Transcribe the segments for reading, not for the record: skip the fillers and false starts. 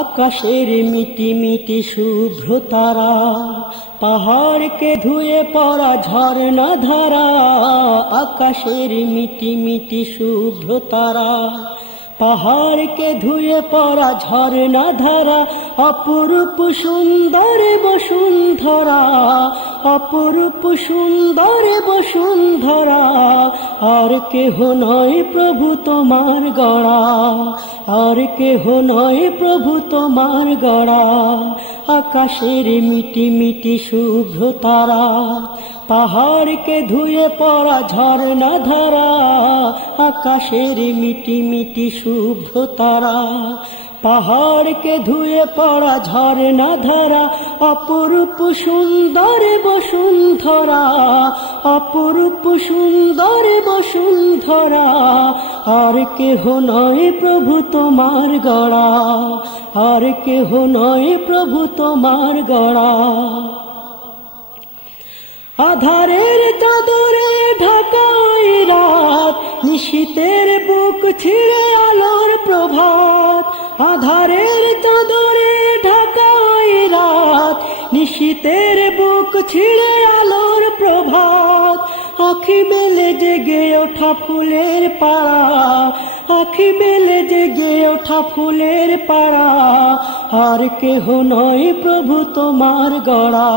আকাশের মিটি মিটি শুভ্র তারা, পাহাড়কে ধুয়ে পড়া ঝর্ণা ধারা। আকাশের মিটি মিটি শুভ্র তারা, পাহাড়কে ধুয়ে পড়া ঝর্ণা ধারা। অপরূপ সুন্দর বসুন্ধরা, অপরূপ সুন্দর বসুন্ধরা। আর কেহ নয় প্রভু তোমার গড়া, আর কেহ নয় প্রভু তোমার গড়া। আকাশের মিটি মিটি শুভ্র তারা, পাহাড়কে ধুয়ে পড়া ঝর্ণা ধারা। আকাশের মিটি মিটি শুভ্র তারা, পাহাড়কে ধুয়ে পড়া ঝর্ণা ধারা। অপরূপ সুন্দর বসুন্ধরা, অপরূপ সুন্দর বসুন্ধরা। আর কেহ নয় প্রভু তোমার গড়া, আর কেহ নয় প্রভু তোমার গড়া। আধারের চাদরে ঢাকাই রাত, নিশীথের বুক ছিঁড়ে আলোর প্রভাত। আধারের চাদরে ঢাকাই রাত, নিশীথের বুক ছিঁড়ে আলোর প্রভাত। আখি মেলে জেগে ওঠা ফুলের পাড়া, আখি মেলে জেগে ওঠা ফুলের পাড়া। আর কেহ নয় প্রভু তোমার গড়া,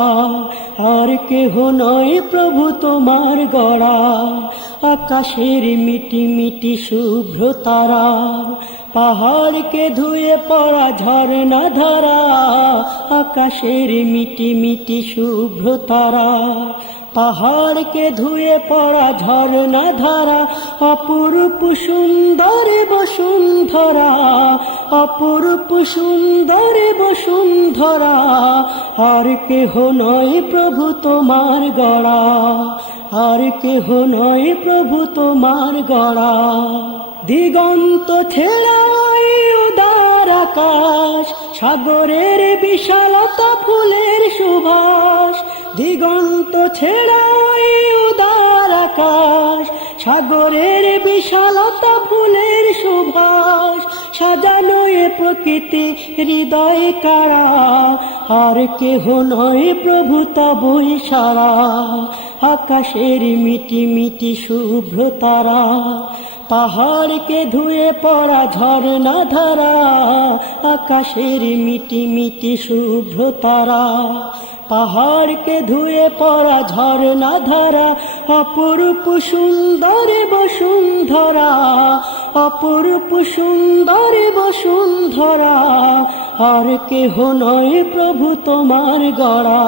আর কেহ নয় প্রভু তোমার গড়া। আকাশের মিটি মিটি শুভ্র তারা, পাহাড়কে ধুয়ে পড়া ঝর্ণা ধারা। আকাশের মিটি মিটি শুভ্র তারা, পাহাড়কে ধুয়ে পড়া ঝর্ণা ধারা। অপরূপ সুন্দর বসুন্ধরা, অপরূপ সুন্দর বসুন্ধরা। আর কেহ নয় প্রভু তোমার গড়া, আর কেহ নয় প্রভু তোমার গড়া। দিগন্ত ছেড়াই উদার আকাশ, সাগরের বিশালতা ফুলের সুবাস। দিগন্ত ছেড়াই উদার আকাশ, সাগরের বিশালতা ফুলের সুবাস। সাজানো এ প্রকৃতি হৃদয় কারা, আর কেহ নয় প্রভু তবই সারা। আকাশের মিটি মিটি শুভ্র তারা, পাহাড়কে ধুয়ে পড়া ঝর্ণা ধারা। আকাশের মিটি মিটি শুভ্র তারা, পাহাড়কে ধুয়ে পড়া ঝর্ণা ধারা। অপরূপ সুন্দর বসুন্ধরা, অপরূপ সুন্দর বসুন্ধরা। আর কেহ নয় প্রভু তোমার গড়া,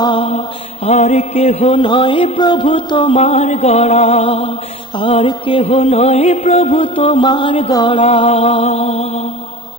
আর কেহ নয় প্রভু তোমার গড়া। আর কেহ নয় প্রভু তোমার গড়া।